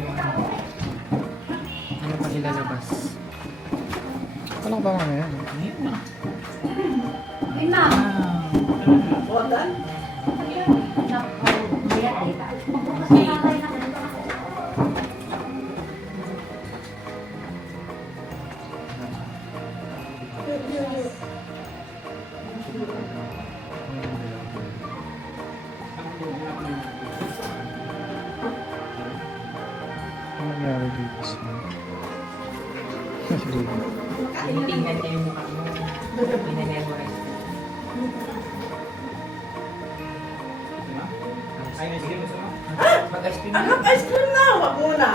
yung ano pa ilalabas. Ano ba mga yan? Ayun na. Ay, ma. Ano nangyari dito sa... Tinitingnan niya yung mukha mo. Pinamemorize ko. Mag-ice cream na. Ice cream na! Wag muna!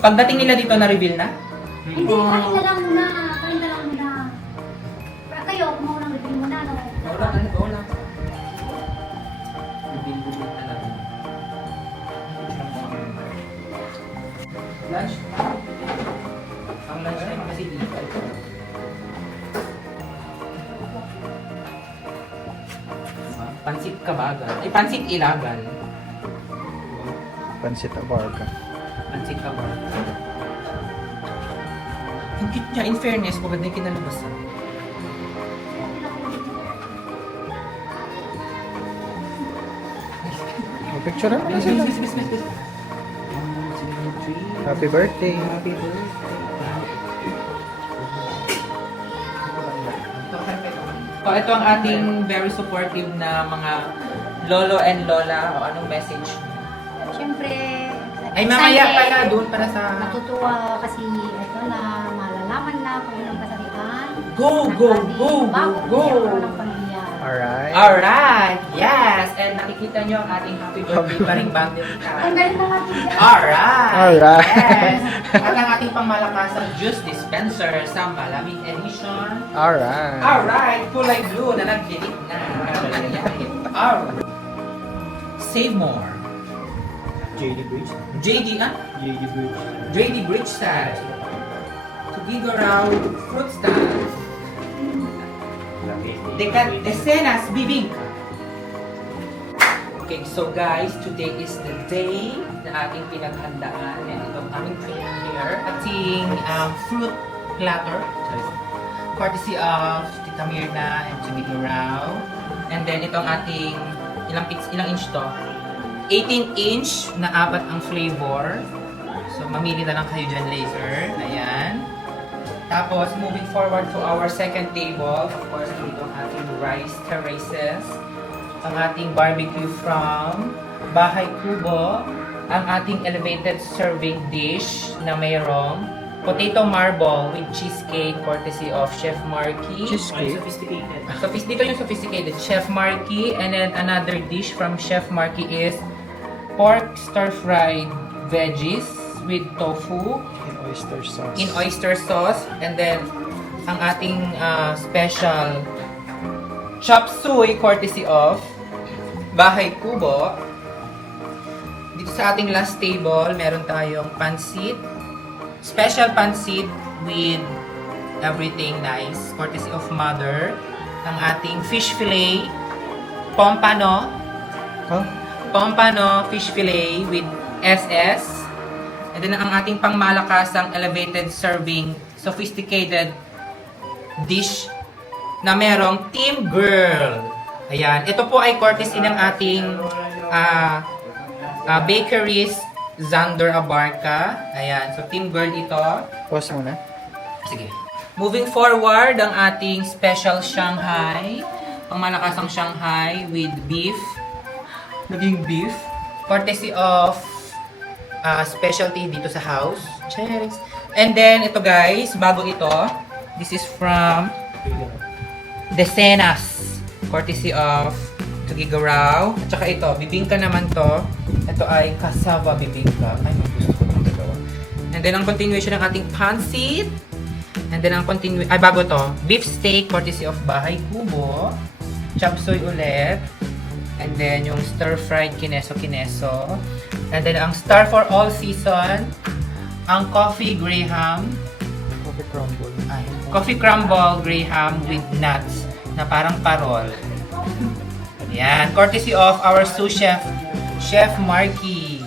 Pagdating nila dito, na-reveal na? Hindi, kain na lang muna. Kain na lang muna. Pero kayo, kumuha ng review muna, no? Wala. Reveal talaga. Lunch? Ang lunch time kasi dito. Pansit kabagan. Ay, pansit ilagan. Pansit Abarca. Pansit kabagan. Ang cute niya, in fairness, maganda yung kinalabasan. Picture na sila. Happy birthday. Happy birthday. So, ito ang ating very supportive na mga lolo and lola. O anong message? Siyempre, Ay, mamaya excited. pala doon para sa... Natutuwa kasi ito na malalaman na kung ilang kasalitan. Go, go, go, go, go! Ng pamilya. Alright. Alright! Yes! And nakikita nyo ang ating happy birthday pa rin bundle Ang card. galing na natin. Alright! Alright. Yes! At ang ating pangmalakasang juice dispenser sa malamig edition. Alright. Alright! Kulay blue na nag-delete na. Alright. Save more. JD Bridge. JD, ah? JD Bridge. JD Bridge Stand. Tugigaraw Fruit Stand. Decenas Bibingka. Okay, so guys, today is the day na ating pinaghandaan. And itong aming prepare ating fruit platter. Courtesy of Tita Mirna and Tugigaraw. And then itong ating, ilang inch to? 18-inch na apat ang flavor. So, mamili na lang kayo dyan later. Ayan. Tapos, moving forward to our second table. Of course, dito ang ating rice terraces. Ang ating barbecue from Bahay Kubo. Ang ating elevated serving dish na mayroong potato marble with cheesecake courtesy of Chef Marky. Cheesecake? Sophisticated. Dito yung sophisticated. Chef Marky. And then another dish from Chef Marky is pork stir-fried veggies with tofu In oyster sauce. in oyster sauce. And then, ang ating special chop suey courtesy of Bahay Kubo. Dito sa ating last table, meron tayong pansit. Special pansit with everything nice. Courtesy of Mother. Ang ating fish fillet. Pompano. Huh? Pompano fish fillet with SS. And then ang ating pangmalakasang elevated serving sophisticated dish na merong Team Girl. Ayan. Ito po ay courtesy ng ating bakeries Zander Abarca. Ayan. So Team Girl ito. Pause muna. Sige. Moving forward, ang ating special Shanghai. Pangmalakasang Shanghai with beef. Naging beef. Courtesy of specialty dito sa house. Cheers! And then, ito guys, bago ito. This is from Decenas. Courtesy of Tugigaraw. At saka ito, bibingka naman to. Ito ay cassava bibingka. Ay, may gusto ko ng dalawa. And then, ang continuation ng ating pansit. And then, ang bago to, beef steak, courtesy of Bahay Kubo. Chop suey ulit. And then yung stir-fried kineso-kineso. And then ang star for all season, ang coffee graham. Coffee crumble. Ay, coffee crumble graham with nuts na parang parol. Yan, courtesy of our sous chef, Chef Marky.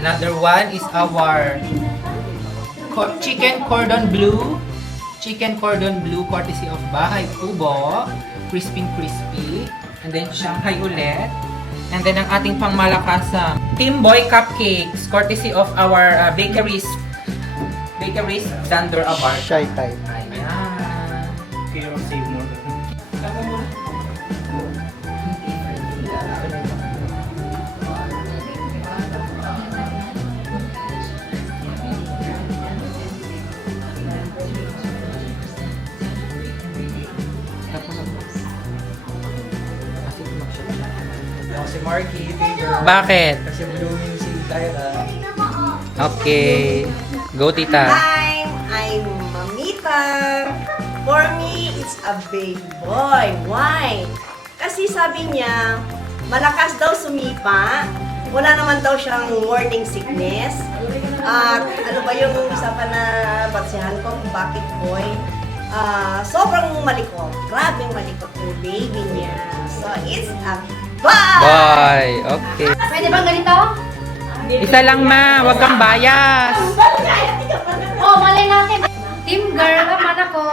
Another one is our chicken cordon bleu. Chicken cordon bleu courtesy of Bahay Kubo. Crispy. And then Shanghai ulit. And then ang ating pangmalakasang Team Boy Cupcakes courtesy of our bakeries Dander Abar. Shy type. Ayan. Kaya save mo. Si Marky, Bakit? kasi blooming si Tyra. Okay. Go, tita. Hi, I'm Mamita. For me, it's a big boy. Why? Kasi sabi niya, malakas daw sumipa. Wala naman daw siyang morning sickness. At ano ba yung isa pa na batsihan ko kung bakit boy? Sobrang malikot. Grabing malikot yung baby niya. So, it's a boy! Boy. Okay. Pwede bang ganito? Isa lang, ma. Huwag kang bias. Oh, mali natin. Team girl naman ako.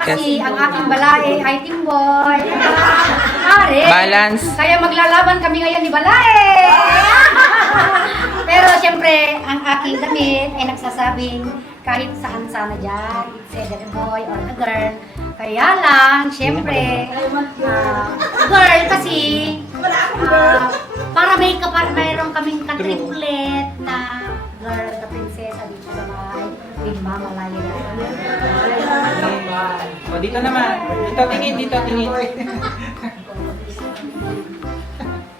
Kasi ang aking balae ay team boy. Pare. Balance. Kaya maglalaban kami ngayon ni balae. Pero siyempre, ang aking damit ay nagsasabing kahit saan sana dyan, it's either a boy or a girl. Kaya lang, siyempre, girl kasi, para mayroon kaming ka-triplet na girl, the prinsesa dito sa bahay. Big Mama Laila. O, dito naman. Dito tingin.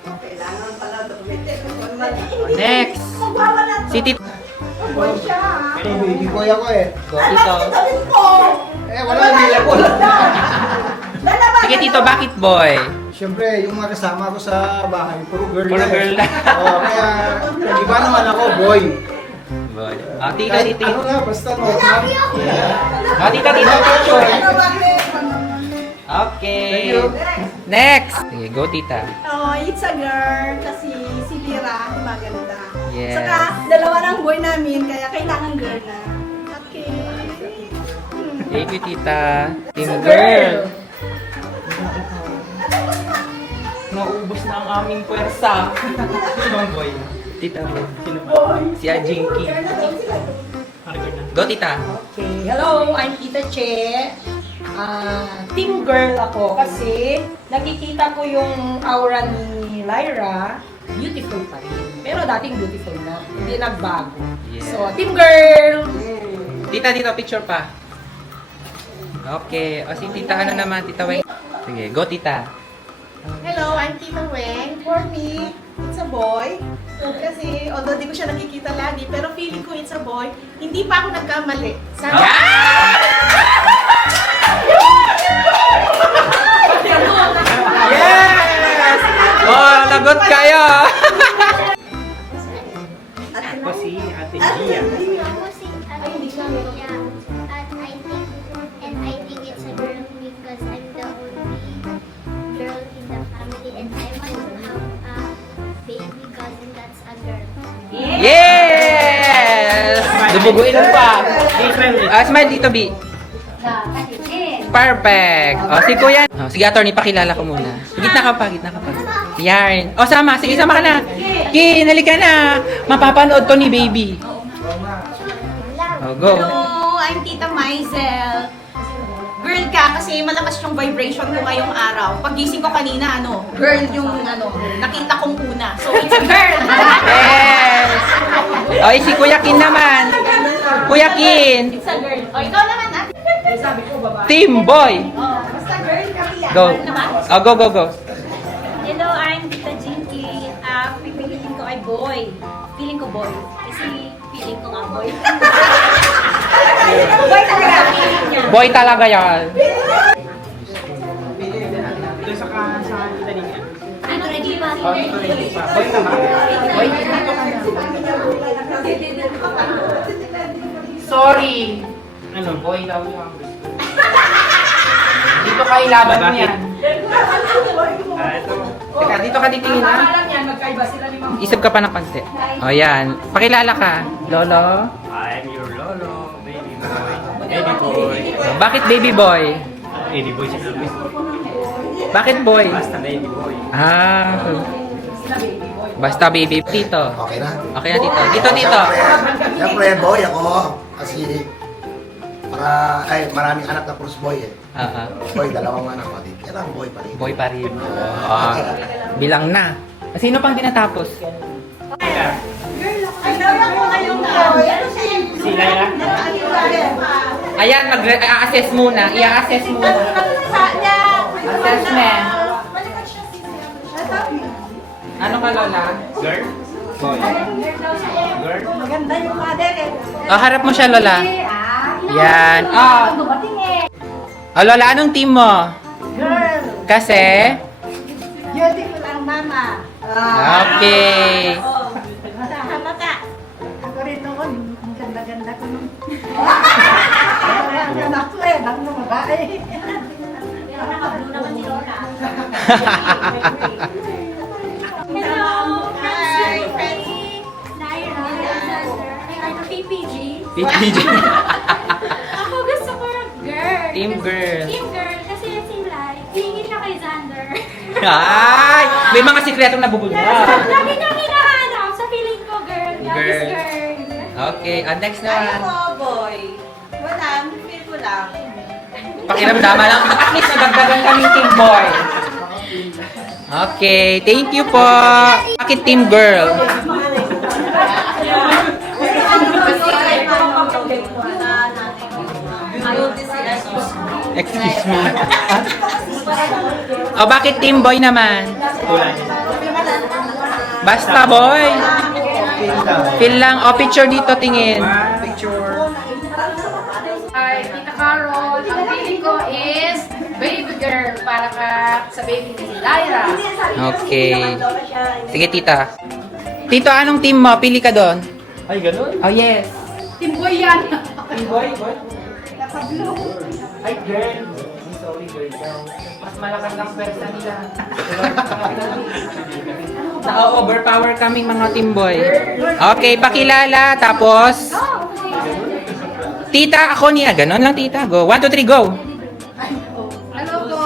Kailangan pala dumitin. Next. Si Tito. Baby boy ako eh. Go, Tito. Wala nila ko. Sige, Tito, bakit boy? Siyempre, yung mga kasama ko sa bahay, puro girl Puro na eh. girl na. Oo, kaya, iba naman ako, boy. Boy. O, Tito, Kahit Tito. ano nga, basta no. O, Tito, picture. Okay. Thank you. Next. Sige, go, tita. Oh, it's a girl kasi si Lira maganda. Yes. Saka dalawa ng boy namin kaya kailangan girl na. Okay. Thank you, tita. Team girl. Naubos na ang aming pwersa. Sinong boy? Tita, Sino ba? si Ajinky. Go, tita. Okay. Hello, I'm Tita Che. Team girl ako kasi nakikita ko yung aura ni Lyra, beautiful pa rin. Pero dating beautiful na, hindi nagbago. Yeah. So, team girl! Tita, dito, picture pa. Okay. O, si tita, ano naman, tita Weng? Sige, go, tita. Hello, I'm Tita Weng. For me, it's a boy. Kasi although di ko siya nakikita lagi, pero feeling ko it's a boy. Hindi pa ako nagkamali. Sana... Yes! Oh, lagot kayo! Ako si Ate Gia. Ako si Ate Gia. And I think it's a girl because I'm the only girl in the family and I want to have a baby cousin that's a girl. Yes! Dubuguin mo pa. Smile dito, B. Perfect. O, si Kuya. O, sige, attorney, pakilala ko muna. Gitna ka pa. Yarn. O, sama. Sige, sama ka na. Kin, halika na. Mapapanood to ni baby. O, go. Hello, I'm Tita Maisel. Girl ka kasi malakas yung vibration ko ngayong araw. Pagising ko kanina, girl yung nakita kong una. So, it's a girl! Yes! O, si Kuya Kin naman. Kuya Kin. It's a girl. O, ikaw naman, ah. Team Boy. Basta girl kami yan. Go. Ano ba? O, go. Hello, I'm Tita Jinky. Pipiliin ko ay boy. Feeling ko boy. Kasi feeling ko nga boy. Boy talaga. Feeling niya. Boy talaga yan. Doon sa kita niya. Boy naman. Boy, dito ka na. Sorry. Ano? Boy daw yung dito ka ilaban mo yan. Ito. Teka, dito ka titingin ha. Alam yan, magkaiba sila ni Ma'am. Isip ka pa ng konti. O yan. Pakilala ka. Lolo. I'm your lolo, baby boy. Baby boy. Bakit baby boy? Baby boy sinabi. Bakit boy? Basta baby boy. Ah. Basta baby. Tito. Okay na? Okay na tito. Dito, tito. Siyempre, boy ako. Kasi, maraming anak na puros boy eh. Boy, dalawang anak ko. Kailangan boy pa rin. Boy pa rin. Bilang na. Sino pang dinatapos? Sila ya? Ayan, mag-assess muna. I-assess muna. Assessment. Ano ka, Lola? Girl? Boy. Girl? Maganda yung mother eh. Harap mo siya, Lola. Yan. Lola, anong team mo? Girl. Kasi? Beautiful ang mama. Okay. Tama ka. Ako rin noon. Ang ganda-ganda ko nung. Ang anak ko eh. Ang mga babae. Nakablo naman si Lola. Hello, Hi, friends. Lyra, Alexander. Ay, PPG. PPG. Ako gusto ko girl. Team girl. Team girl. Kasi si Lai, tingin siya kay Xander. Ay! May mga sikretong nabubulga. Lagi niyang hinahanap sa feeling ko, girl. That is Girl. girl. Okay, next Ayaw naman. mo, boy. Wala, feel ko lang. Pakiramdaman lang. At least nagdagdagan kaming team boy. Okay, thank you po. Bakit team girl? Excuse me. Bakit team boy naman? Tulad. Basta boy. Feel lang. Picture dito tingin. Picture. Ay, Tita Carol, ang feeling ko is baby girl para ka sa baby ni Lyra. Okay. Sige, tita. Tito, anong team mo? Pili ka doon. Ay, ganun? Oh, yes. Team boy yan. Boy, boy. Ay, girl. Sorry, girl. Mas malakas ang pwersa nila. Na-overpower kaming mga team boy. Okay, pakilala. Tapos, tita, ako niya. Ganon lang, tita. Go. 1, 2, 3, go. Hello po.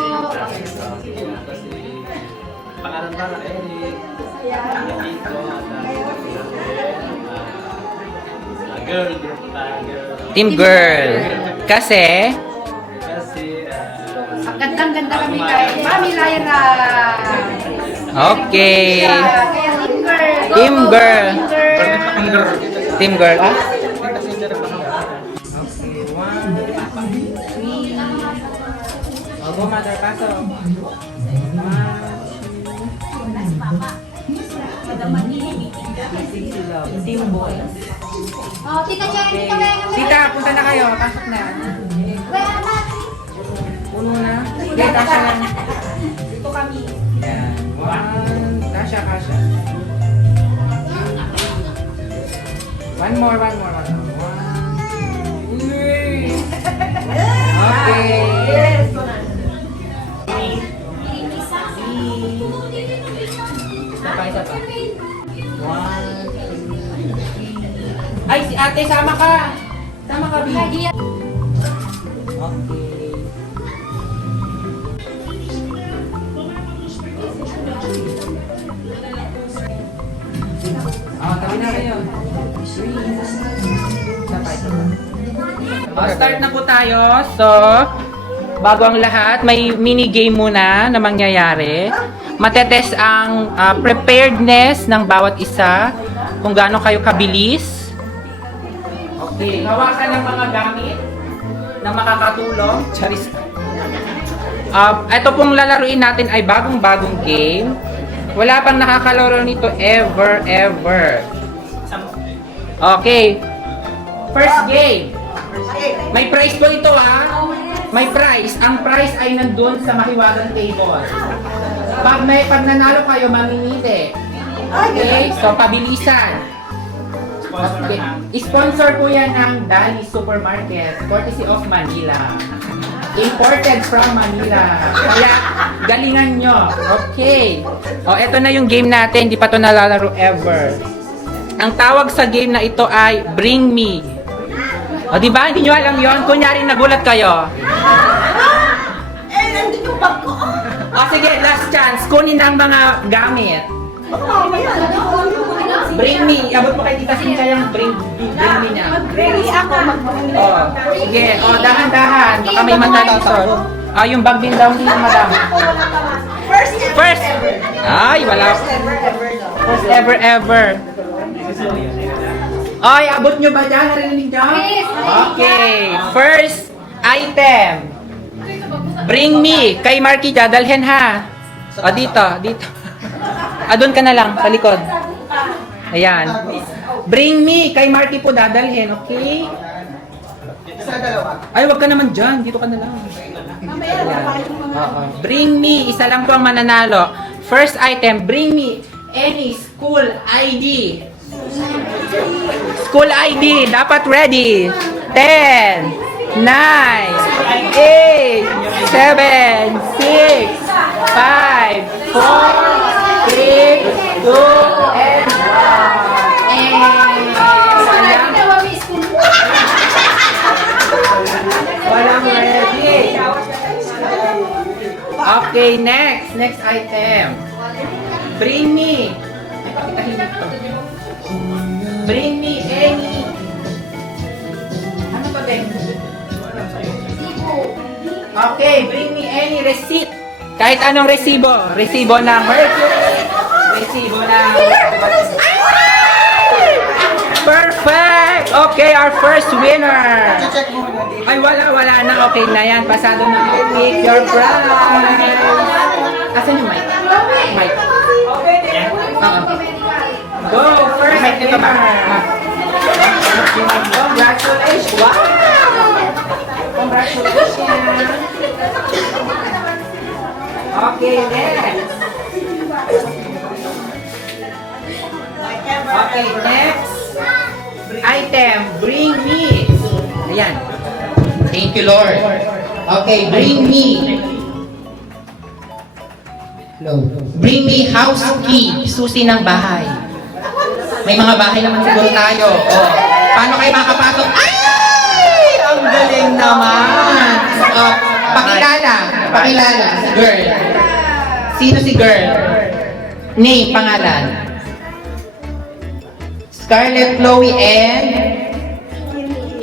Pangalan ba na Eric? Girl, group girl. Team girl. Kasi, Kasi, Ang gandang-ganda kami kay Mami Lyra. okay. Kaya team girl. Go, Team go, girl. Team girl. Team girl. Ah? Go, mother, paso. Team boy. Oh, Tita Chen, Tita Weng. Tita, punta na kayo. Pasok na. Puno na. Sige, kasha lang. Dito kami. Yan. 1. Kasha, kasha. One more. One. Uy! Okay. Isa pa. 1, 2, 3. Ay, si ate, sama ka. Sama ka, Bi. Okay. Tabi na kayo. Start na po tayo. So, bago ang lahat, may mini game muna na mangyayari. Matetest ang preparedness ng bawat isa, kung gaano kayo kabilis. Okay, hawakan ng mga gamit na makakatulong. Charis. Ito pong lalaruin natin ay bagong-bagong game. Wala pang nakakalaro nito ever. Okay. First game. May prize po ito ha. May prize. Ang prize ay nandun sa mahiwagang table. Pag nanalo kayo, mamimili. Okay? So, pabilisan. Okay. Sponsor po yan ng Dali Supermarket, courtesy of Manila. Imported from Manila. Kaya, galingan nyo. Okay. O, eto na yung game natin. Hindi pa to nalalaro ever. Ang tawag sa game na ito ay Bring Me. O, di ba? Hindi nyo alam yon. Kunyari, nagulat kayo. Nandun yung bag ko. O, sige, last chance. Kunin ang mga gamit. Bring me. Abot mo kay Tita Sinka yung bring me niya. Ready ako magpapamili. Oh, sige. Oh, dahan-dahan. Baka may matalisod. Ah, yung bag din daw ni Madam. First. Ay, wala. First ever. Ay, abot nyo ba dyan? Narinig nyo? Okay. First item. Bring me. Kay Marky dadalhin ha. O, dito. Doon ka na lang, sa likod. Ayan. Bring me. Kay Marky po dadalhin, okay? Ay, wag ka naman dyan. Dito ka na lang. Ayan. Oo. Bring me. Isa lang po ang mananalo. First item, bring me any school ID. School ID. Dapat ready. 10, 9, 8, 7, 6, 5, 4, 3, 2, and 1. Walang ready. Okay, next item. Bring me. Bring me any. Ano to, Deng? Okay, bring me any receipt. Kahit anong resibo. Resibo ng Mercury. Resibo ng... Perfect! Okay, our first winner. Ay, wala na. Okay na yan. Pasado na. Pick your prize. Asan yung mic? Mic. Go, first winner. Congratulations. Wow! Congratulations. Okay, next. Okay, next item, bring me. Ayan. Thank you, Lord. Okay, bring me. Hello. Bring me house key, susi ng bahay. May mga bahay naman siguro tayo. Oh, paano kayo makapasok? Ay! Ang galing naman. Oh, pakilala si girl. Sino si girl? Name, pangalan. Scarlett, Chloe, and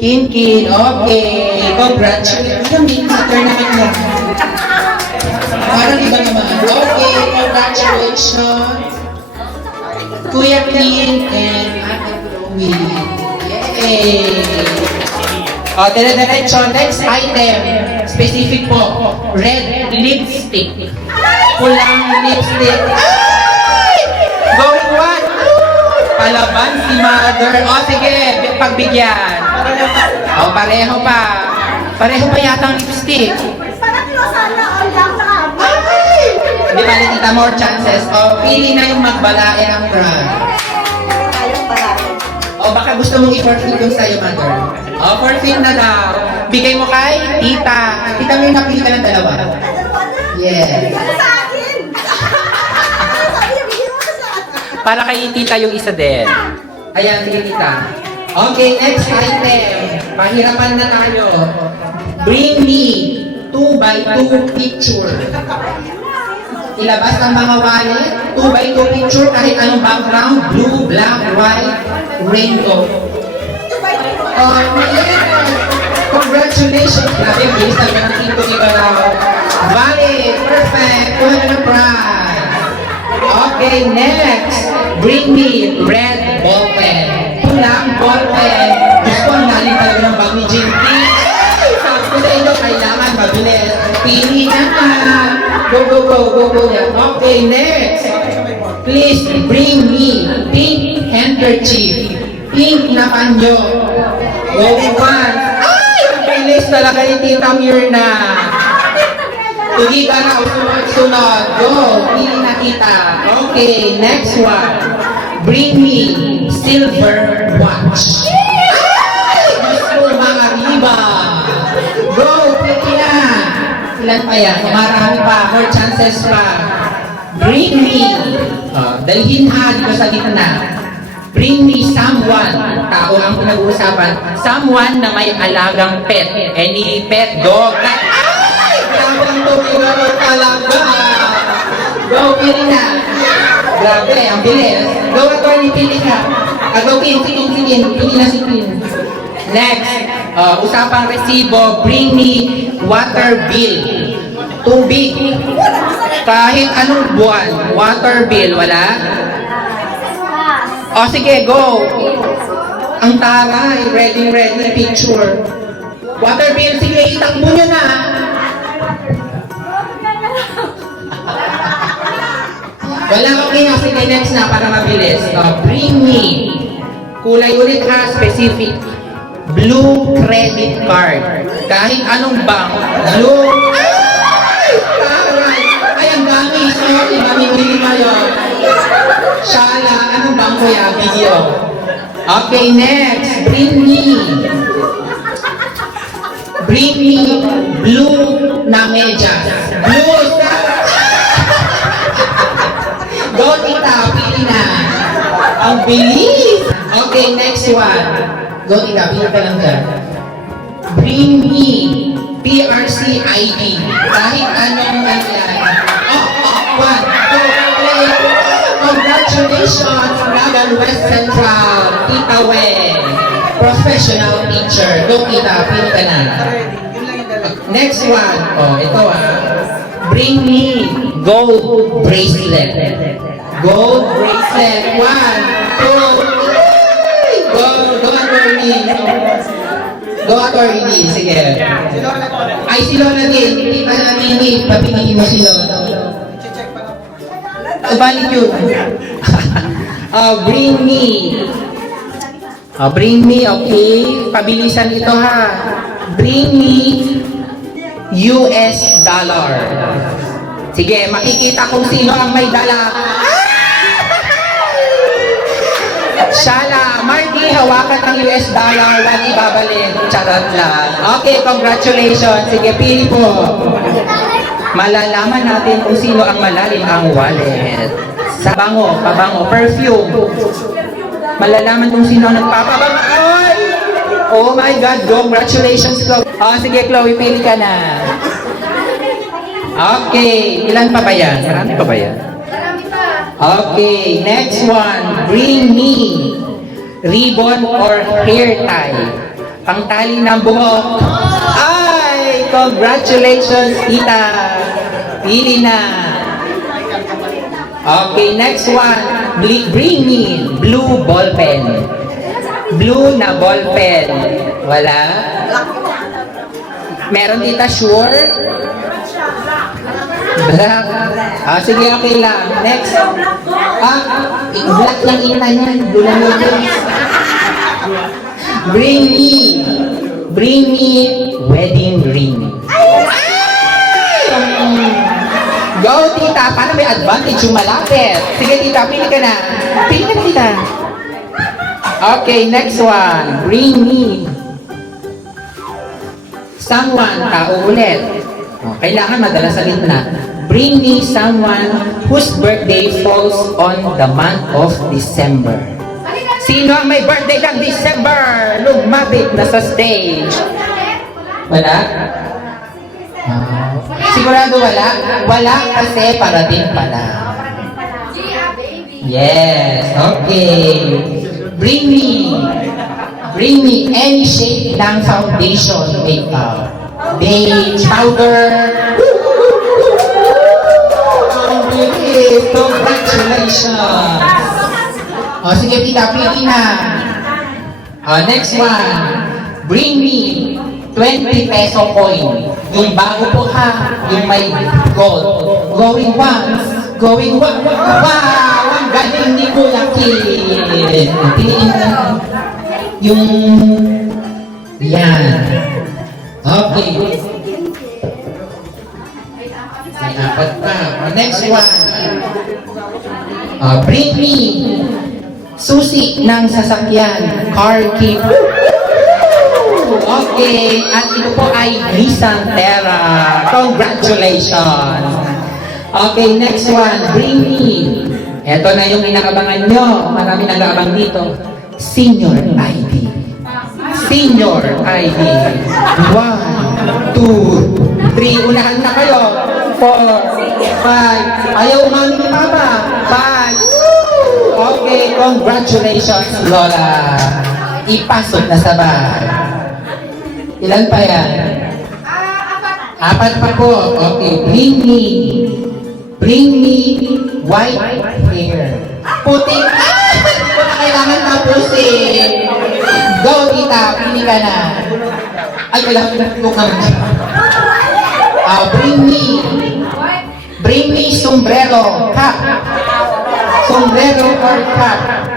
Kinkin. Okay, congratulations. Alam din sa turn naman yan. Parang iba naman. Okay, congratulations. Kuya Kin and Ate Chloe. Yay! O, dire-diretso. Next item. Specific po. Red lipstick. Pulang lipstick. Ay! Going what? Palaban si mother. O, sige. Pagbigyan. O, pareho pa. Pareho pa yata ang lipstick. Di ba, Tita, more chances. O, pili na yung magbalae ang brand. O, baka gusto mong i-forfeit yung sa'yo, mother. O, forfeit na daw. Bigay mo kay Tita. Tita mo yung napili ka ng dalawa. Yes. Para kay Tita yung isa din. Ayan, sige, Tita. Okay, next item. Pahirapan na tayo. Bring me 2x2 picture. Ilabas ang mga wallet, 2x2 picture, kahit anong background, blue, black, white, rainbow. Oh, yeah! Congratulations! Grabe, bilis na ng tito ni Balaw. Valid! Perfect! Kuha na ng prize! Okay, next! Bring me red ballpen. Pulang ballpen. Gusto ang lalim talaga ng bag ni Jinky. Sabi ko sa inyo, kailangan mabilis. Pili na ka! Go. Okay, next. Please bring me pink handkerchief. Pink na panyo. Go once. Ay! Ang bilis talaga ni Tita Mirna. Tugiba na, sunod. Go, pili na kita. Okay, next one. Bring me silver watch. Ay, gusto mga riba. Go, pili na. Ilan pa yan? Marami pa, more chances pa. Bring me. Dalhin ha, dito sa gitna. Bring me someone. Tao ang pinag-uusapan. Someone na may alagang pet. Any pet, dog, cat. Ay! Grabe ang tumingin talaga. Go, pili na. Grabe, ang bilis. Go, attorney, pili ka. Go, Kim. Pili na si Kim. Next, usapang resibo. Bring me water bill. Tubig. Kahit anong buwan. Water bill, wala? O sige, go. Ang taray, ready, picture. Water bill, sige, itakbo nyo na. Wala, okay na. Sige, next na para mabilis. Bring me. Kulay ulit ha, specific. Blue credit card. Kahit anong bank. Blue. Ay! Taray! Ay, ang dami. Sorry, mamimili kayo. Shala, anong bangko ya? Video. Okay, next. Bring me blue na medyas. Blue. Go, tita. Pili na. Ang bilis. Okay, next one. Go, tita. Pili ka lang dyan. Bring me PRC ID. Kahit anong nangyari. One, two, three. Congratulations, Nagan West Central, Tita Wen. Professional teacher. Go, tita. Pili ka na. Next one. Ito Bring me gold bracelet. Gold bracelet. 1, 2, 3. Go, attorney. Go, attorney. Sige. Ay, si Lola din. Tita na Mimi. Papinihin mo si Lola. Valid yun. Bring me, okay? Pabilisan ito ha. Bring me US dollar. Sige, makikita kung sino ang may dala. Shala, Marty, hawakan ang US dollar. Huwag ibabalik. Charot lang. Okay, congratulations. Sige, pili po. Malalaman natin kung sino ang malalim ang wallet. Sa pabango, perfume. Malalaman kung sino ang nagpapabango. Ay! Oh my God, congratulations, Chloe. Sige, Chloe, pili ka na. Okay, ilan pa ba yan? Marami pa ba yan? Marami pa. Okay, next one. Bring me ribbon or hair tie. Pangtali ng buhok. Ay! Congratulations, tita. Pili na. Okay, next one. Bring me blue ball pen. Blue na ball pen. Wala? Meron tita, sure? Black. Sige, okay lang. Next. Black lang ina niyan. Bulan mo din. Bring me wedding ring. Go, tita. Paano may advantage yung malapit? Sige, tita. Pili ka na. Pili ka na, tita. Okay, next one. Bring me someone. Tao ulit. Kailangan madala sa gitna. Bring me someone whose birthday falls on the month of December. Sino ang may birthday ng December? Lumapit na sa stage. Wala? Sigurado wala? Wala kasi parating pala. Yes, okay. Bring me any shade ng foundation makeup. Beige, powder. Ang bilis! Congratulations! Sige, tita, pili na. Next one. Bring me 20 peso coin. Yung bago po ha. Yung may gold. Going once. Going once. Wow! Ang galing ni Kuya Kim. Piliin na. Yung... Yan. Okay. apat na. Next one. Bring me susi ng sasakyan. Car key. Okay. At ito po ay Nissan Terra. Congratulations. Okay, next one. Bring me. Ito na yung inaabangan nyo. Marami nag-aabang dito. Senior ID. Senior ID. 1, 2, 3. Unahan na kayo. 4, 5. Ayaw umamin ni Papa. 5. Okay, congratulations, Lola. Ipasok na sa bag. Ilan pa yan? Apat pa po. Okay, bring me white hair. Puting. Hindi ko na kailangan tapusin. Go, tita. Pili ka na. Ay, kailangan ko naman. Bring me sombrero. Cap. Sombrero or cap.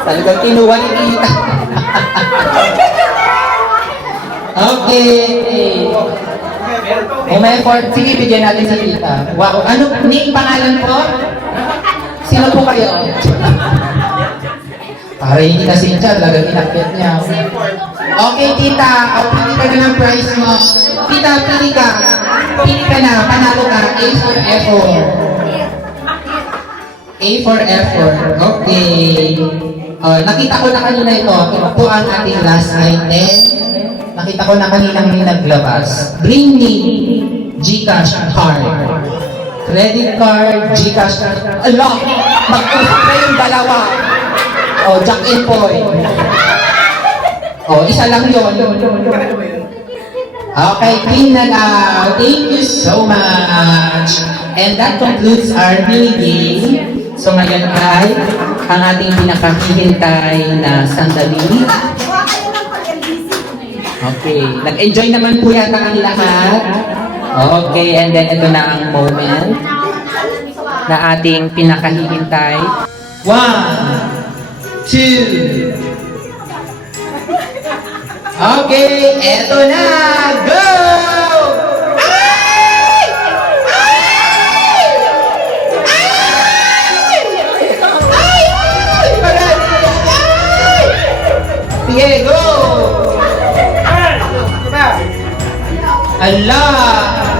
Talagang kinuha ni tita. Okay. Umeffort. Sige, bigyan natin sa tita. Wow. Ano, Nick, pangalan po? Sino po kayo? Para hindi na sinja, talagang inakyat niya. Okay, tita. Pili ka na ng prize mo. Tita, pili ka. Pili ka na. Panalo ka. A for effort. A for effort. Okay. Nakita ko na kanina ito. Ito po ang ating last item. Nakita ko na kanina may naglabas. Bring me GCash card. Credit card, GCash card. Ala! Mag-usap na yung dalawa. Jack and Poy. Isa lang yun. Okay, clean na lang. Thank you so much. And that concludes our mini game. So ngayon ay ang ating pinakahihintay na sandali. Okay. Nag-enjoy naman po yata ang lahat. Okay, and then ito na ang moment na ating pinakahihintay. 1, 2. Okay, eto na. Go! Ay! Ay! Ay! Ay! Ay! Sige, go! Ala!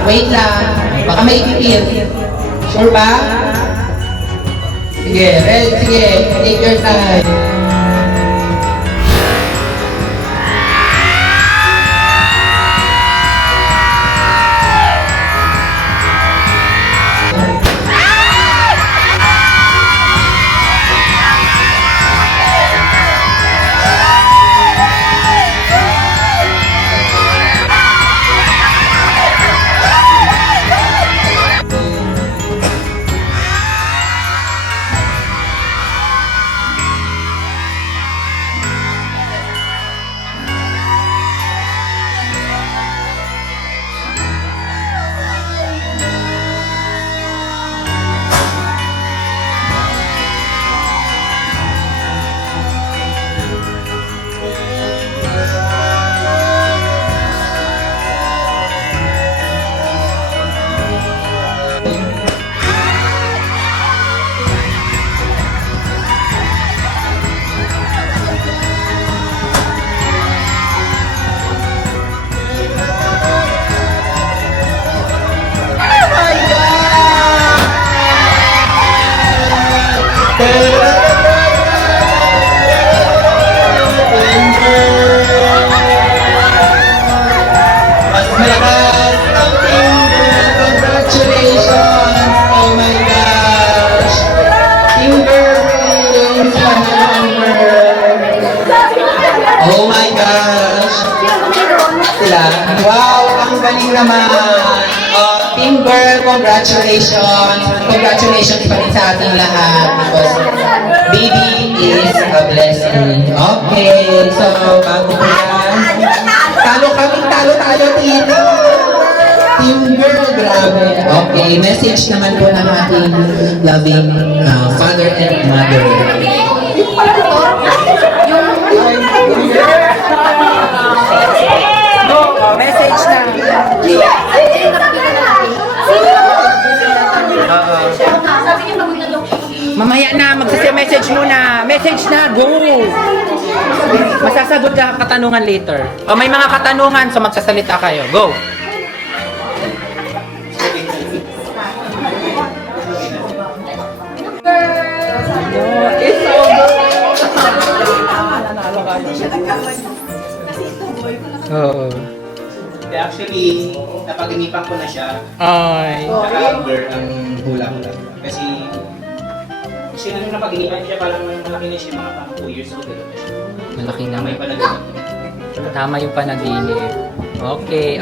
Wait lang. Baka may ipipil. Sure ba? Sige, ready? Sige. Take your time. Mas malakas ang finger. Congratulations! Oh my gosh! Finger wins 100. Oh my gosh! Sila. Wow! Ang galing naman! Team Girl, congratulations! Congratulations pa rin sa ating lahat because baby is a blessing. Okay, so bago po yan. Talo tayo, Tito! Team Girl, grabe. Okay, message naman po ng ating loving father and mother. Message Mamaya na, message muna. Message na, go! Masasagot ka katanungan later. O may mga katanungan, so magsasalita kayo. Go! It's over! Oo. Actually, napag-inipan ko na siya. Ay. Naka-girl ang hula-hula. Kasi nung napag-inipan siya, parang malaki na siya, mga pang 2 years old. Malaki na. May panaginip. Tama yung panaginip. Okay.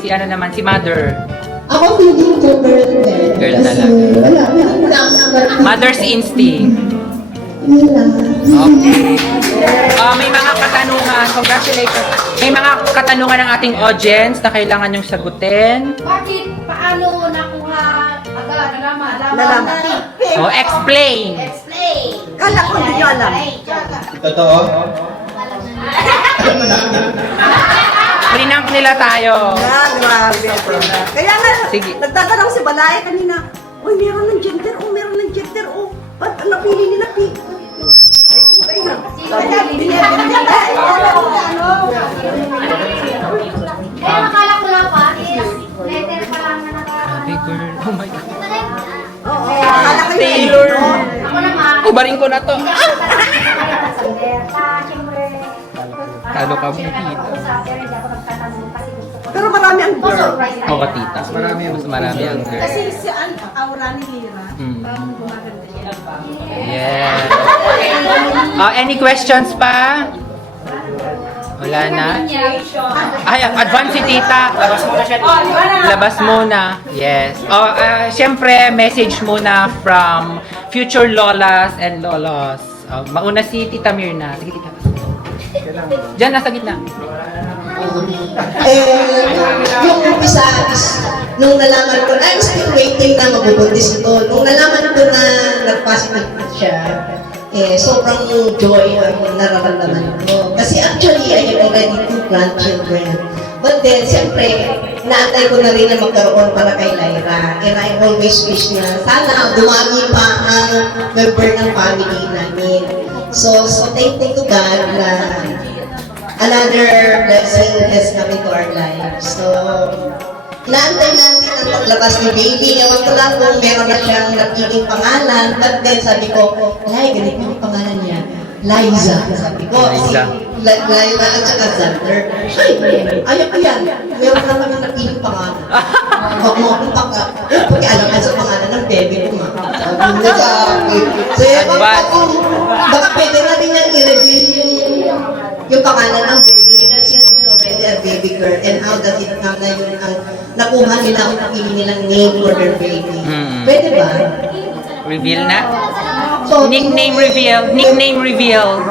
Si ano naman, si Mother. Ako feeling ko girl din. Girl Kasi talaga. Mother's instinct. Yun lang. Okay. May mga katanungan. Congratulations. May mga katanungan ng ating audience na kailangan yung sagutin. Bakit? Paano nakuha agad? Nalaman. Explain. Explain. Kala ko hindi nyo alam. Totoo? Prinank nila tayo. Grabe. Kaya nga, Sige. nagtatanong si Balay kanina, uy, meron ng gender, meron ng gender, ba't ang napili nila, Kaya nakala ko lang pa, letter pa lang na Grabe, girl. Oh my God. Oo, akala ko yun. Taylor. Ako naman. Ubarin ko na to. Siyempre. Talo ka mo, Siyempre, tita. nag-uusap, pero hindi ako nagtatanong kasi gusto ko. Pero marami ang girl. Surprise tayo. Oo, tita. Mas marami ang girl. Kasi si aura ni Lira, Mm. gumaganda siya. Yes. Any questions pa? Wala na? Ay, advance si tita. Labas mo na siya. Labas muna. Yes. Siyempre, message muna from future lolas and lolos. Mauna si Tita Mirna. Sige, tita. Diyan, nasa gitna. Yung umpisa is, nung nalaman ko, I'm still waiting na mabubuntis ito. Nung nalaman ko na nag-positive siya, sobrang joy ang nararamdaman ko. Kasi actually, I have already 2 grandchildren. But then, siyempre, naantay ko na rin na magkaroon para kay Lyra. And I always wish na sana dumami pa ang member ng family namin. So thankful to God na another blessing has come into our lives. So, naantay natin ang paglabas ni baby. Ewan ko lang kung meron na siyang nagiging pangalan. But then sabi ko, Lai, ganito yung pangalan niya. Liza. Sabi ko, Liza. Liza at saka Xander. Ayaw ko yan. Meron na kami nagiging pangalan. Huwag mo akong pag-aalaman sa pangalan ng baby ko nga. Sabi niya sa akin. So, ewan ko kung baka pwede na rin yan i-reveal yung pangalan ng baby nila. Since it's already a baby girl. And how does it come na yun ang nakuha nila ang napili nilang name for their baby. Pwede ba? Reveal na? Nickname reveal. Nickname reveal.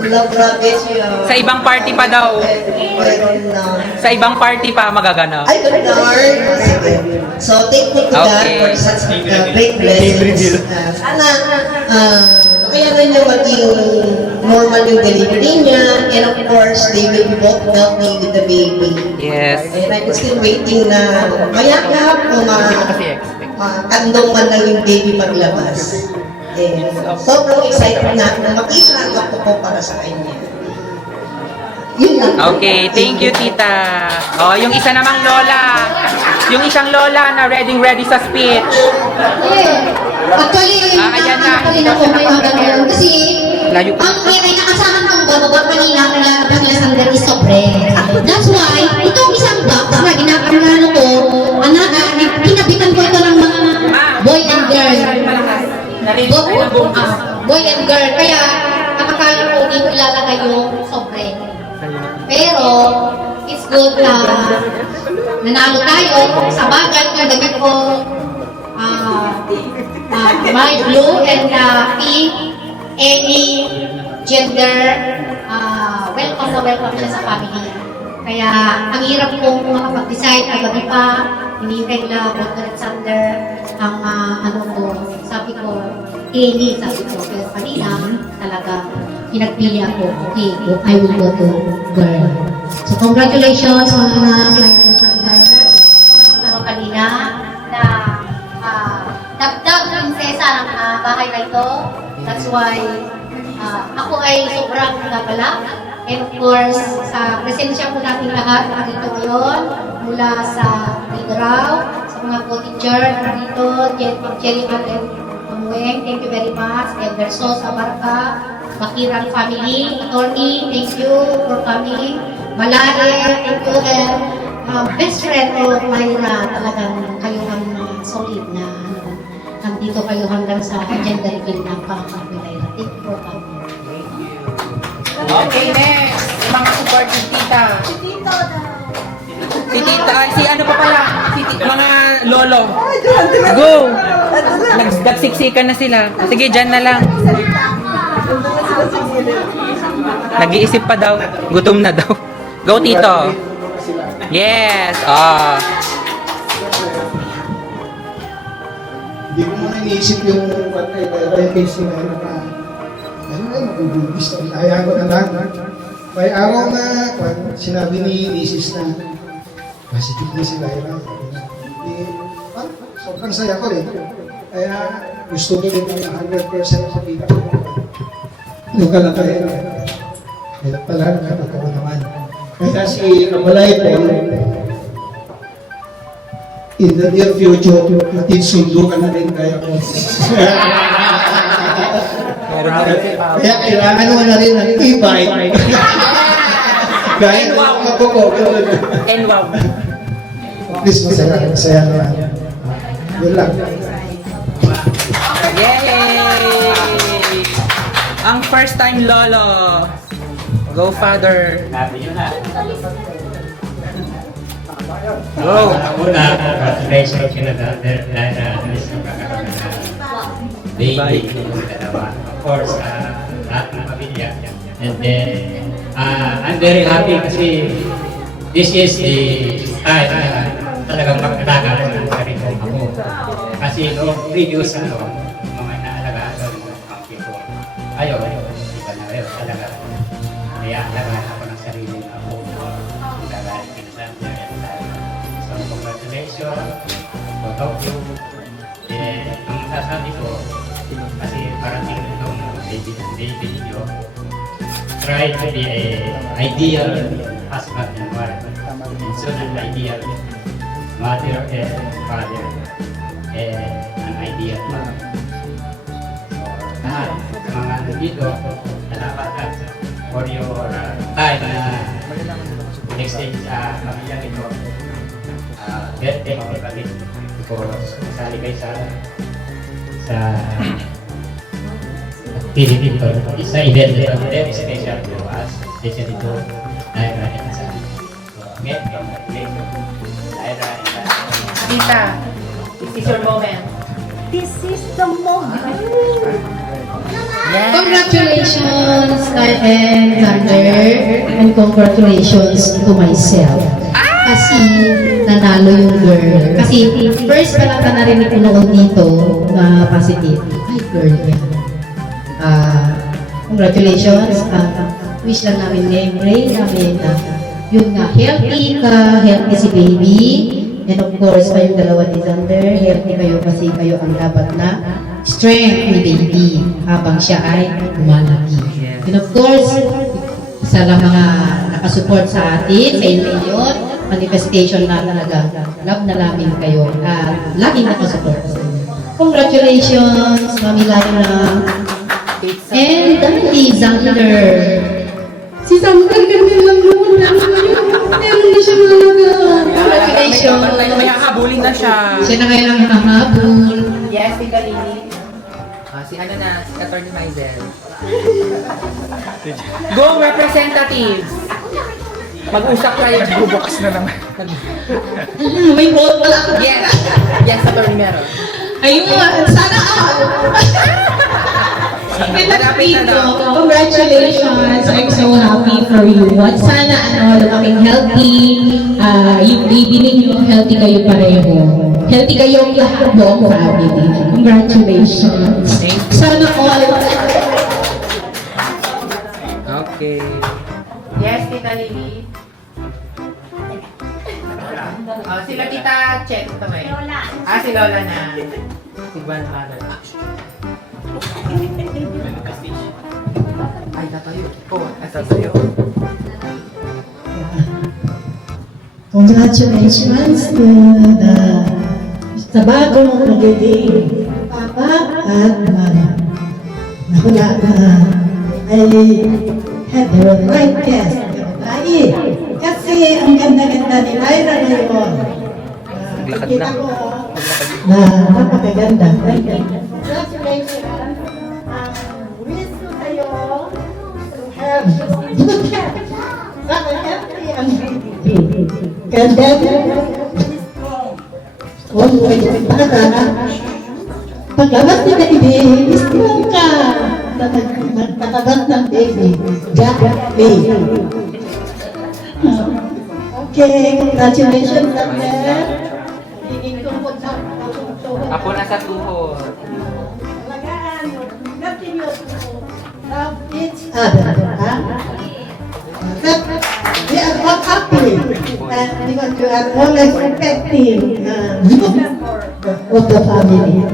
Love, grabe siya. Sa ibang party pa daw. Meron na. Sa ibang party pa magaganap. Ay, good Lord. So, thankful to God Okay. for such great blessings. Sana, kaya rin yung maging normal yung delivery niya. And of course, they will be both healthy with the baby. Yes. And I'm still waiting na mayakap o kandong man lang yung baby paglabas. And sobrang excited na makita ang ako ko para sa kanya. Yun lang. Okay, thank you, tita. Yung isa namang lola. Yung isang lola na ready sa speech. Actually, ayan na. na ako ngayon ngayon kasi Layo pa. ang may nakasama kong bababa kanina kaya Alexander is sobre. That's why, itong isang box na ginakamano ko, anak, pinabitan ko ito ng mga boy and girl. Boy and girl. Kaya, nakakala ko dito ilalagay yung sobre. Pero, it's good na nanalo tayo sa bagay na damit ko my blue and pink, any gender, welcome na welcome siya sa family. Kaya, ang hirap kong makapag-decide na gabi pa, hinihintay nila Dr. Alexander, ang sabi ko, any, sabi ko, pero kanina, talaga, pinagpili ako, okay, I will go to girl. So, congratulations mga Dr. Alexander, sa kanina, na dagdag talagang prinsesa ng bahay na ito. That's why ako ay sobrang nagalak. And of course, sa presensya po natin lahat dito ngayon, mula sa Lidraw, sa mga co-teacher dito, Jerry and Amueng, thank you very much. Elder Sosa Barca, Bakiran family, Tony, thank you for coming. Malae, thank you. And best friend of Myra, talagang kayo ang solid na nandito kayo hanggang sa agenda reveal ng pangkakulay. Thank you for coming. Okay, next. Yung mga supportive tita. Si Tito daw. Si tita, ay, si ano pa pala? Mga lolo. Go! Nagsiksikan na sila. Sige, dyan na lang. Nag-iisip pa daw. Gutom na daw. Go, tito. Yes! Hindi ko muna iniisip yung case ni Myra na magugubis na ayaw ko na lang. May araw na sinabi ni Mrs. na positive na si Myra. Sobrang saya ko rin. Kaya gusto ko rin 100% makita ko. Yung kalakayan. Kaya pala nakatotoo naman. Kaya si Kamalay po, in the near future, natin sundo ka na rin kaya ko. Kaya kailangan mo na rin ng e-bike. Kahit ako ko. And wow. Please, masaya naman. Yun lang. Yay! Ang first time lolo. Go, father. Go. Una, congratulations ka na dahil alis ka kakaroon na baby. Of course, lahat ng pamilya. And then, I'm very happy kasi this is the time na talagang magkatagalan ng sarili ko. Kasi no previous mga inaalagaan doon ng people. Ayaw, iba na ayaw talaga. Kaya alagaan ako ng sarili na ako. Alagaan pinasabi. So, congratulations. Both of you. Ang masasabi ko, kasi parating itong baby niyo, try to be an ideal husband and wife. And so an ideal mother and father. An ideal mom. So, lahat sa mga nandito, salamat at for your time na next day sa pamilya nito. Birthday ko kami. Kasali kayo sa activity ko. Sa event nito, very special to us. Especially to Lyra and Asali. So, again, congratulations. Lyra and Asali. Tita, this is your moment. This is the moment. Yes. Congratulations, Kyle and Thunder, and congratulations to myself. Kasi nanalo yung girl. Kasi first pa lang ka narinig ko noon dito na positive. Ay, girl yan. Congratulations. Wish lang namin ngayon, pray namin na yung healthy ka, healthy si baby. And of course, kayong dalawa ni Thunder, healthy kayo kasi kayo ang dapat na strength ni baby habang siya ay lumalaki. And of course, isa lang mga nakasupport sa atin, sa inyo, manifestation na talaga, love na namin kayo at laging nakasupport sa inyo. Congratulations, Mami Lyra. And Daddy Zander. Si Zander ganyan lang naman. Meron na siya malaga. Congratulations. May hahabulin na siya. Siya na ngayon ang hinahabol. Yes, Tita Lily. Si ano na, si Atty. Maizel. Go, representatives! Mag-usap kayo. Bubukas na naman. May vote pala ako. Yes! Yes, Atty. Meron. Ayun, sana all. Congratulations! I'm so happy for you. At sana maging healthy. Yung baby ninyo, healthy kayo pareho. Healthy kayong lahat buong family. Congratulations! Sana all. Okay. Yes, Tita Lily. Sila Tita Chet ito eh. Lola. Si Lola na. Si grandmother. Ay, tatayo. Oh, ay, tatayo. Congratulations to sa bagong magiging papa at mama. Wala na. I had the right guess. Ay, kasi ang ganda-ganda ni Lyra ngayon. Nakikita ko na napakaganda. Congratulations. Wish ko kayo to have good health. Healthy and baby. Ganda paglabas ni baby, strong ka. Pagkabas ng baby, got baby. Okay, congratulations, Dr. Hingin tungkol sa Ako nasa tuhod. alagaan mo. Continue to love each other. We are all happy and because you are always protecting of the family.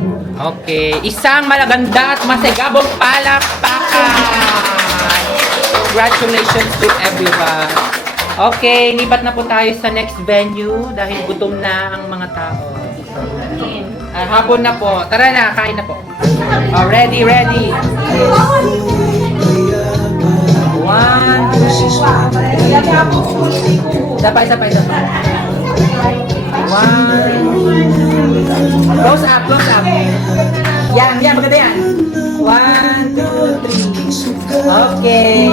Okay, isang malaganda at masagabong palakpakan! Congratulations to everyone! Okay, lipat na po tayo sa next venue dahil gutom na ang mga tao. Hapon na po. Tara na, kain na po. Oh, ready, ready. 1, 2, Sabay. 1. Close up. Yan, maganda yan. 1, 2, 3. Okay.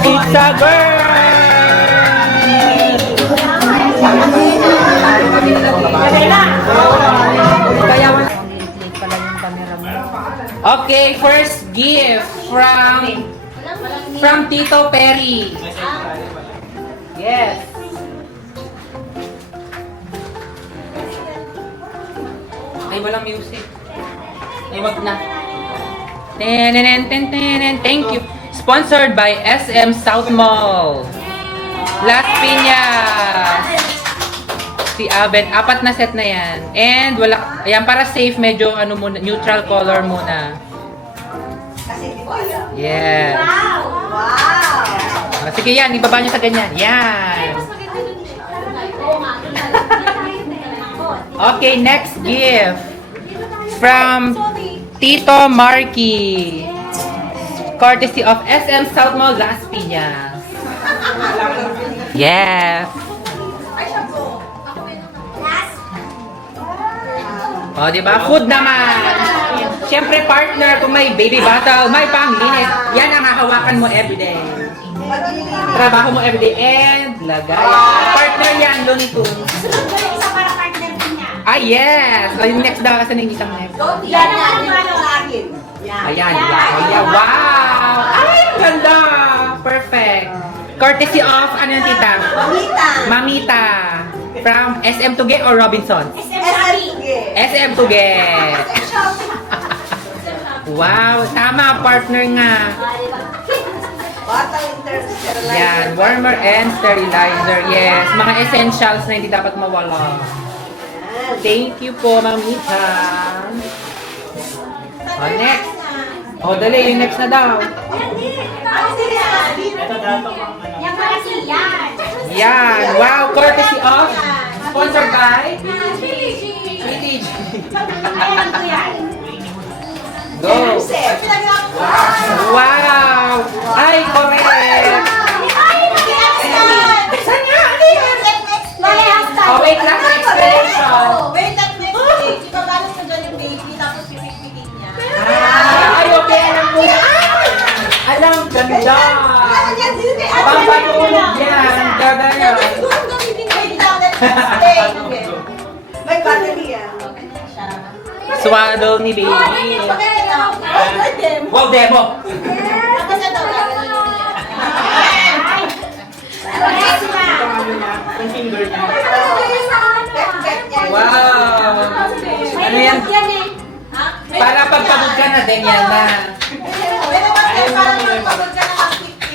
It's a girl! Okay, first gift from Tito Perry. Yes. Ay, walang music. Ay, wag na. Thank you. Sponsored by SM South Mall. Las Piñas. Si Aben, 4 na set na yan. And wala, ayan, para safe, medyo muna, neutral color muna. Yes. Wow! Sige yan, ibaba nyo sa ganyan. Yan. Okay, next gift. From Tito Marky. Courtesy of SM South Mall, Las Piñas. Yes. O, diba? Food naman. Siyempre, partner, kung may baby bottle, may panglinis, yan ang hahawakan mo everyday. Trabaho mo everyday and lagay. Partner yan, Looney Tunes. Ah, yes! O, yung next daw, kasi nang isang next. Yan ang akin. Ayan, wow! Ay, ang ganda! Perfect. Courtesy of, ano yung tita? Mamita. From SM Tuge or Robinson? SM Tuge. Wow, tama, partner nga. Yan, warmer and sterilizer. Yes, mga essentials na hindi dapat mawala. Thank you po, Mamita. Next. Dali, yung next na daw. Yan, wow, courtesy of, sponsored by PTG. Go. Wow. Ay, correct. Saan nga? Ano yan? Oh, wait lang. Explanation. Ipabalot mo dyan yung baby, tapos pipikpikin niya. Ay, okay. Alam ko na. Alam, ganda. Pampatulog yan. Gagaya. May battery yan. Swaddle ni baby. Wow, demo. Wow. Ano yan? Para pagpagod ka na din yan na.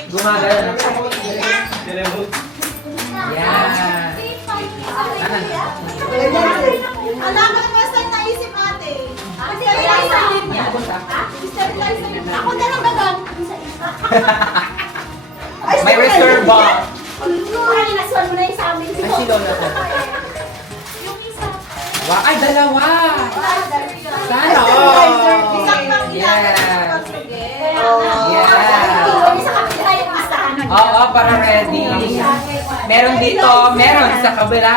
Gumagano. Yan. Alam ko naman sa naisip May reserve box. Ay, nasuan mo na yung sa amin. Ay, si Lola ko. Wow, ay, dalawa! Sana all! Yes! Yes! Sa kapila yung isahan. Oo, para ready. Meron dito, meron sa kabila.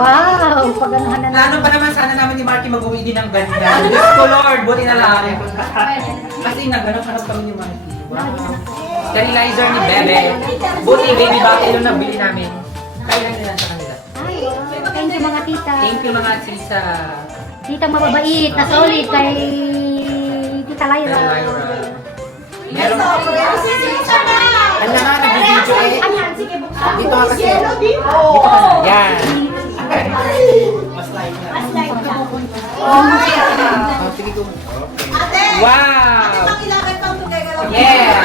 Wow! Paganahan na Plano pa naman sana namin ni Marky mag-uwi din ng ganda. Diyos ko Lord, buti na lang. Kasi naghanap-hanap kami ni Marky. Wow. Sterilizer ni Bebe. Buti baby bottle yung nabili namin. Kaya lang nila sa kanila. Thank you mga tita. Thank you mga tita. Tita mababait na solid kay Tita Lyra. Meron. Ano nga, nag-video eh. Dito ka kasi. Dito ka na. Yan. Oh, sige ko. Wow! Yes!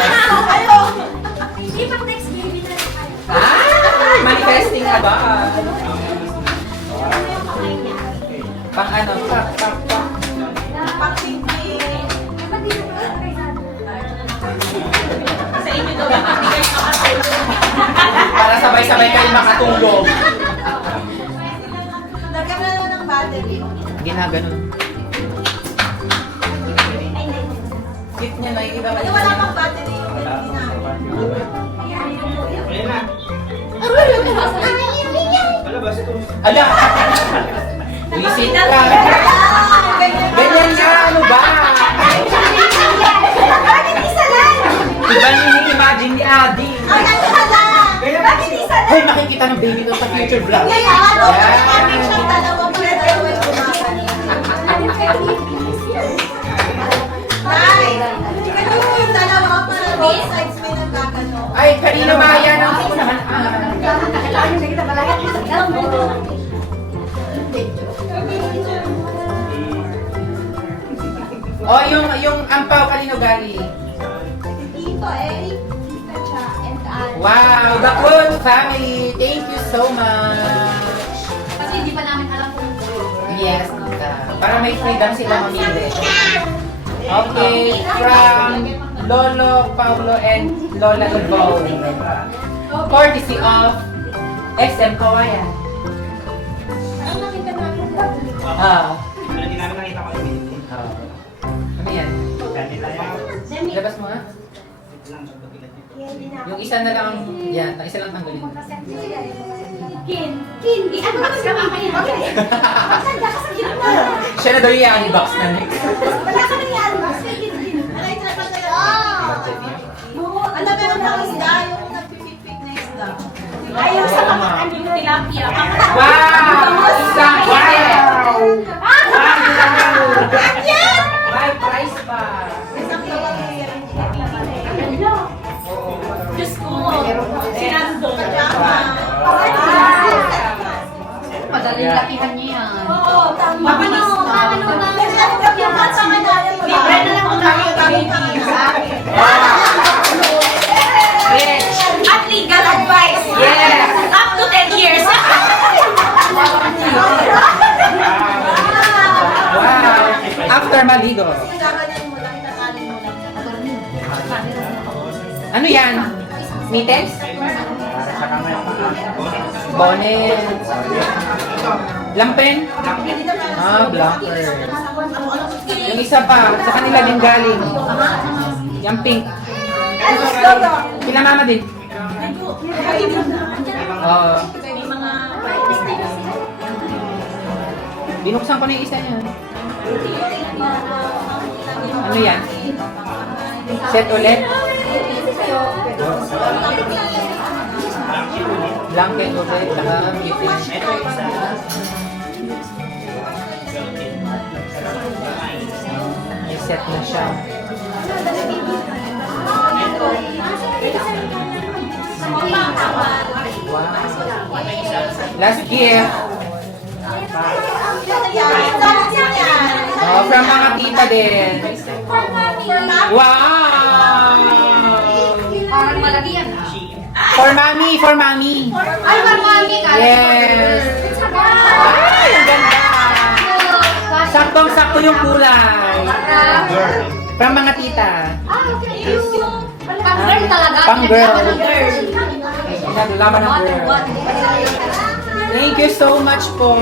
Ah! Manifesting na ba? Pang ano? Pak. Sa inyo daw, hindi kayo makatulog. Para sabay-sabay kayo makatulog. Nagkamala ng battery. Ginaganon. Kit niya na yung iba. Wala pang battery yung battery namin. Ayun na. Palabas ito. Ala! Wisit ka! Ganyan niya! Ano ba? Iba niyo ni-imagine ni Adi. Hoy, makikita ng baby ko sa future vlog. Ay, kanina ba yan? Ang ako naman. Oh, yung ampaw kanino galing? Tito Eric, Tita Cha, and Wow, the Kun family. Thank you so much. Kasi hindi pa namin alam kung Yes, tita. Para may freedom sila mamili. Okay, from Lolo Paulo and Lola Lubao. Courtesy of SM Kawayan. Ah. Hindi namin nakita ko yung video. Ano yan? Kanila yan. Labas mo nga. Yung isa na lang, yan, isa lang tanggalin. Kin, ano naman sa mga kayo? Sanda ka sa gitna. Siya na daw yung unbox na next. Wala ka nang i-unbox. Budget niya. Ano meron pang isda? Yung nagpipit-pit na isda. Ayaw sa mga ano yung tilapia. Wow! Isang wow! Yan! May price pa! Isang tawag Diyos ko. Sinando. Madaling lakihan niya yan. Oo, tama. Mabilis na. Libre na lang ang baby sa akin. Rich! At legal advice. Yes! Up to 10 years. Wow! After maligo. Ano yan? Mittens? Bonnet? Lampen? Ah, blocker. Yung isa pa, sa kanila din galing. Yung pink. Kila mama din. Oo. Binuksan ko na yung isa niya. Ano yan? Set ulit? Blanket ulit, saka mittens. May set na siya. Wow. Last gift. Oh, from mga tita din. Wow! Parang malaki yan. For mommy, for mommy. Ay, marami ka. Yes. Ay, ang ganda. Saktong-sakto yung kulay. From mga tita. Pang-girl talaga. Pang-girl. Pinaglaban ng girl. Naglaman ng girl. Thank you so much po.